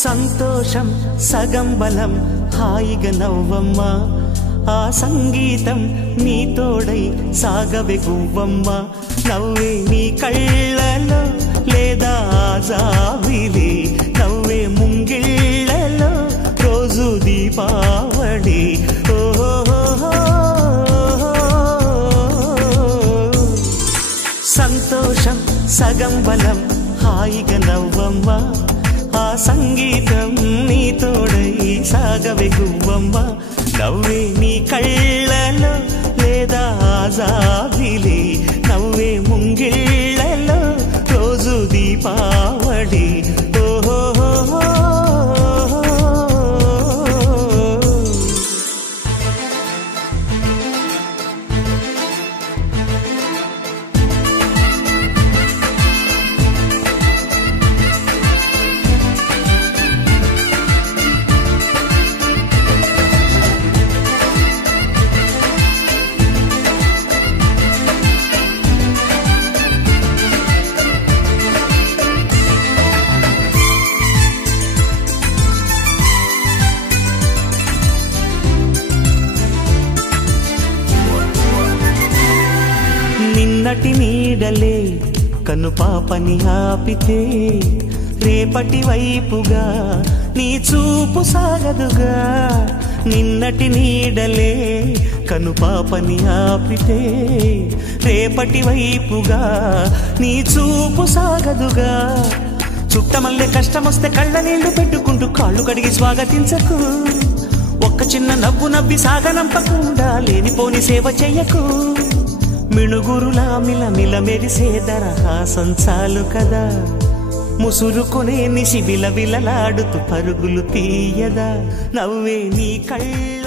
సంతోషం సగం బలం హాయిగా నవ్వమ్మా ఆ సంగీతం నీ తోడై సాగవే గువ్వమ్మ నవ్వే నీ కళ్ళలో లేదా జాబిలి నవ్వే ముంగిళ్ళలో రోజు దీపావళి సంతోషం సగం బలం హాయిగా నవ్వమ్మ ఆ సంగీతం నీ తోడై సాగవే గువ్వమ్మ నవ్వే నీ కళ్ళలో లేదా జాబిలి నవ్వే ముంగిళ్ళలో రోజు దీపావళి నిన్నటి నీడలే కను పాపని ఆపితే రేపటి వైపుగా నీ చూపు సాగదుగా నిన్నటి నీడలే కను పాపని ఆపితే రేపటి వైపుగా నీ చూపు సాగదుగా చుట్టమల్లే కష్టమొస్తే కళ్ళ నీళ్లు పెట్టుకుంటూ కాళ్ళు కడిగి స్వాగతించకు ఒక్క చిన్న నవ్వు నవ్వి సాగనంపకుండా లేనిపోని సేవ చెయ్యకు మిణుగురులా మిలమిల మెరిసే దరహాసం చాలు కదా ముసురుకునే నిశి విలవిలలాడుతూ పరుగులు తీయదా నవ్వే నీ కళ్ళ